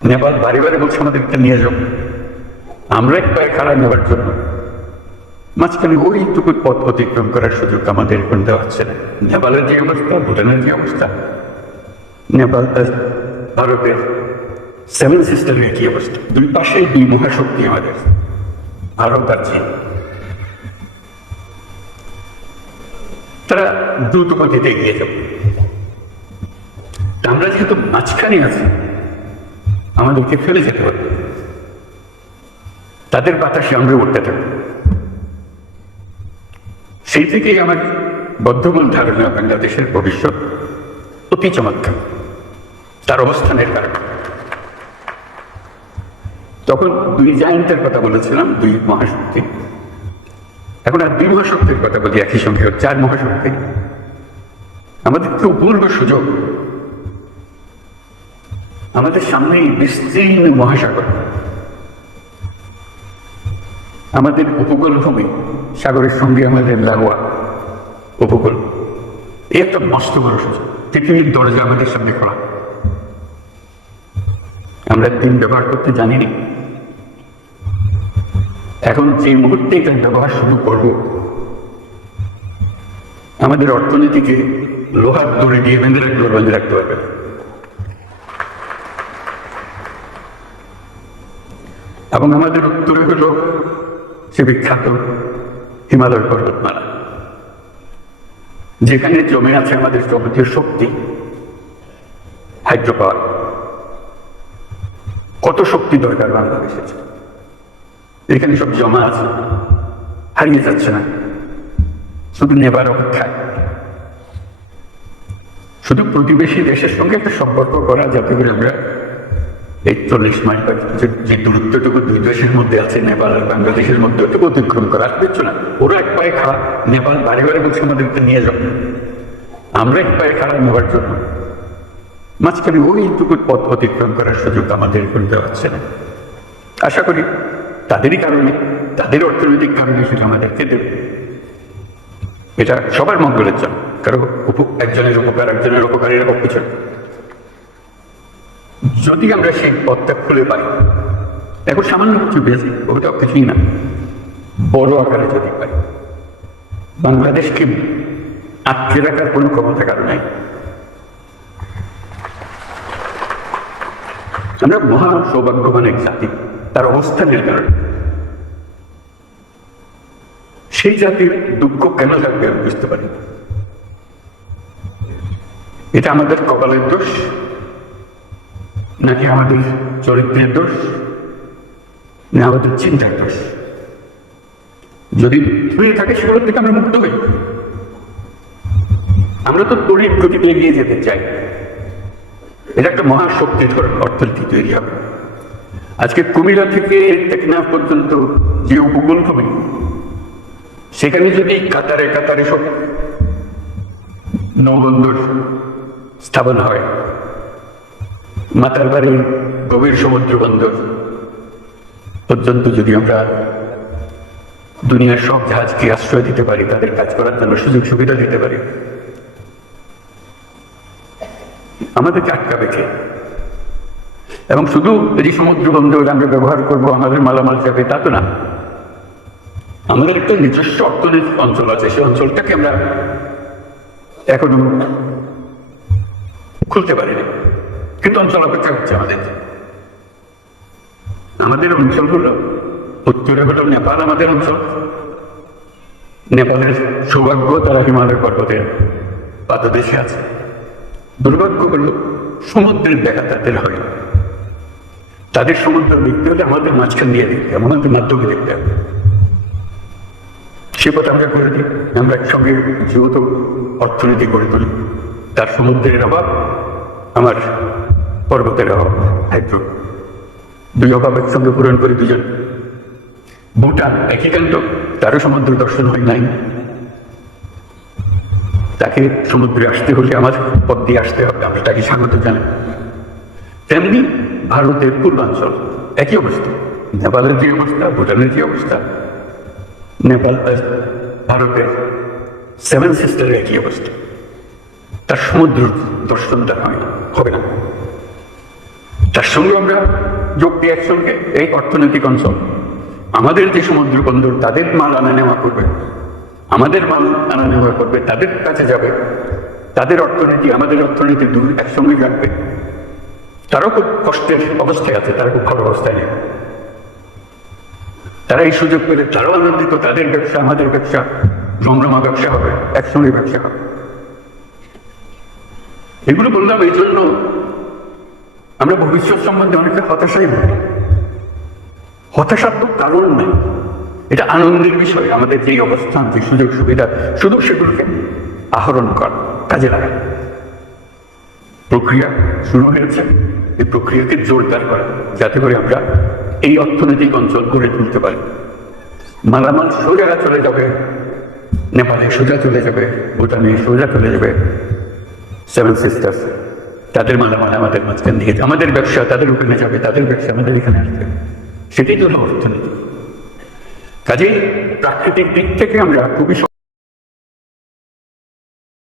নেপাল বাড়ি বাড়ি বলছে আমাদেরকে নিয়ে যাও। আমরা এক পায়ে খাড়া নেওয়ার জন্য। মাঝখানে ওইটুকু পথ অতিক্রম করার সুযোগ আমাদের এখন দেওয়া হচ্ছে না। নেপালের যে অবস্থা, ভুটানের যে অবস্থা, নেপাল ভারতের সেভেন সিস্টারের কি অবস্থা। দুই পাশে দুই মহাশক্তি আমাদের, ভারত আর চীন। তারা দ্রুত গতিতে এগিয়ে যাবে। আমরা যেহেতু মাঝখানে আছি আমাদেরকে ফেলে যেতে হবে। তাদের বাতাসে আমরা উঠতে থাকব। সেই থেকেই আমার বদ্ধমূল ধারণা, বাংলাদেশের ভবিষ্যৎ অতি চমৎকার। তার অবস্থানের কারণে। তখন দুই জায়ান্টের কথা বলেছিলাম, দুই মহাশক্তি। এখন আর দুই মহাশক্তির কথা বলি, একই সঙ্গে চার মহাশক্তি। আমাদের তো অপূর্ব সুযোগ। আমাদের সামনেই বিস্তীর্ণ মহাসাগর। আমাদের উপকূল ভূমি সাগরের সঙ্গে আমাদের লাগোয়া উপকূল। একটা মস্ত বড় সুযোগ পৃথিবীর দরজা আমাদের সামনে খোলা। আমরা দিন ব্যবহার করতে জানি না এখন যে মুহূর্তে এটা ব্যবহার শুরু করব, আমাদের অর্থনীতিকে লোহার দড়ি দিয়ে বেঁধে রাখতে বেঁধে রাখতে পারবে এবং আমাদের উত্তরে হল সে বিখ্যাত হিমালয় পর্বতমালা। যেখানে জমে আছে আমাদের যাবতীয় শক্তি হাইড্রো পাওয়ার কত শক্তি দরকার বাংলাদেশের এখানে সব জমা আছে, হারিয়ে যাচ্ছে না। শুধু নেবার অপেক্ষায়। শুধু প্রতিবেশী দেশের সঙ্গে একটা সম্পর্ক করা যাতে করে আমরা এই চল্লিশ মাইল যে- দূরত্বটুকু দুই দেশের মধ্যে আছে, নেপাল আর বাংলাদেশের মধ্যে ওটুকু অতিক্রম করা। আর কিচ্ছু না, ওরা এক পায়ে খাড়া। নেপাল বাড়ি বাড়ি বলছে আমাদেরকে নিয়ে যাবে আমরা এক পায়ে খাড়া নেওয়ার জন্য। মাঝখানে ওইটুকু পথ অতিক্রম করার সুযোগ আমাদের এখন দেওয়া হচ্ছে না। আশা করি তাদেরই কারণে, তাদের অর্থনৈতিক কারণে সেটা আমাদেরকে দেবে। এটা সবার মঙ্গলের জন্য। কারও একজনের উপকার একজনের উপকার এরকম কিছু। যদি আমরা সেই পথটা খুলে পাই এখন সামান্য কিছু বেশি ওটাও কিছুই না। বড় আকারে যদি পাই বাংলাদেশকে আটকে রাখার কোনো ক্ষমতা কারও নাই। আমরা মহান সৌভাগ্যবান এক জাতি, তার অবস্থানের কারণে। সেই জাতির দুঃখ কেন থাকবে আমি বুঝতে পারি এটা আমাদের কপালের দোষ। নাকি আমাদের চরিত্রের দোষ? না, আমাদের চিন্তার দোষ। যদি হয়ে থাকে সেগুলো থেকে আমরা মুক্ত হই। আমরা তো তড়িৎ গতিতে এগিয়ে যেতে চাই। এটা একটা মহাশক্তির অর্থনীতি তৈরি হবে। আজকে কুমিরা থেকে টেকনাফ পর্যন্ত যে উপকূল ভূমি সেখানে যদি কাতারে কাতারে সব নৌবন্দর স্থাপন হয় মাতার বাড়ির গভীর সমুদ্র বন্দর পর্যন্ত যদি আমরা দুনিয়ার সব জাহাজকে আশ্রয় দিতে পারি, তাদের কাজ করার জন্য সুযোগ সুবিধা দিতে পারি, আমাদেরকে আটকাবে কে? এবং শুধু এই সমুদ্র বন্দর আমরা ব্যবহার করব, আমাদের মালামাল যাবে, তা তো না। আমাদের একটা নিজস্ব অর্থনৈতিক অঞ্চল আছে, সেই অঞ্চলটাকে আমরা এখনও খুলতে পারিনি। কিন্তু অঞ্চল অপেক্ষা হচ্ছে আমাদের। আমাদের অঞ্চল হলো উত্তরে হলো নেপাল, আমাদের অঞ্চল। নেপালের সৌভাগ্য তারা হিমালয় পর্বতের পাদদেশে আছে। দুর্ভাগ্য হলো সমুদ্রের দেখা তাদের হয়। তাদের সমুদ্র দেখতে হলে আমাদের মাঝখান দিয়ে দেখতে হবে, আমাদের মাধ্যমে দেখতে হবে। সে পথ আমরা করে দিই, আমরা একসঙ্গে যেহেতু অর্থনীতি গড়ে তুলি, তার সমুদ্রের অভাব আমার পর্বতের অভাব হাইড্রো দুই অভাব পূরণ করি দুজন। ভুটান একই কান্ত তারও সমুদ্র দর্শন হয় নাই। তাকে সমুদ্রে আসতে হলে আমার পথ দিয়ে আসতে হবে, আমি তাকে স্বাগত জানাই। তেমনি ভারতের পূর্বাঞ্চল একই অবস্থা। নেপালের যে অবস্থা, ভুটানের যে অবস্থা, নেপাল ভারতের সেভেন সিস্টারের একই অবস্থা। তার সমুদ্র দর্শনটা হয়, হবে না। তার সঙ্গে আমরা যোগ দিই একসঙ্গে এই অর্থনৈতিক অঞ্চল। আমাদের যে সমুদ্র বন্দর, তাদের মাল আনা নেওয়া করবে। আমাদের মাল আনা নেওয়া করবে, তাদের কাছে যাবে। তাদের অর্থনীতি, আমাদের অর্থনীতি দূর একসঙ্গে রাখবে তারাও খুব কষ্টের অবস্থায় আছে, তারা খুব ভালো অবস্থায় নেই। তারা এই সুযোগ পেলে তারাও আনন্দিত, তাদের ব্যবসা, আমাদের ব্যবসা, রমরমা ব্যবসা হবে, একসঙ্গে ব্যবসা হবে। এগুলো বললাম এই জন্য আমরা ভবিষ্যৎ সম্বন্ধে অনেকটা হতাশাই ভুগি হতাশার তো কারণ নেই। এটা আনন্দের বিষয়। আমাদের যেই অবস্থান, যে সুযোগ, সুবিধা শুধু সেগুলোকে আহরণ কর, কাজে লাগা প্রক্রিয়া শুরু হয়েছে। এই প্রক্রিয়াকে জোরদার করা, যাতে করে আমরা এই অর্থনৈতিক অঞ্চল গড়ে তুলতে পারি। মালামাল সোজা চলে যাবে। নেপালে সোজা চলে যাবে। ভুটানে সোজা চলে যাবে। সেভেন সিস্টার্স তাদের মালামাল আমাদের মাঝখান দিয়ে আমাদের ব্যবসা তাদের ওখানে যাবে, তাদের ব্যবসা আমাদের এখানে আসবে। সেটাই তো অর্থনীতি। কাজে প্রাকৃতিক দিক থেকে আমরা খুবই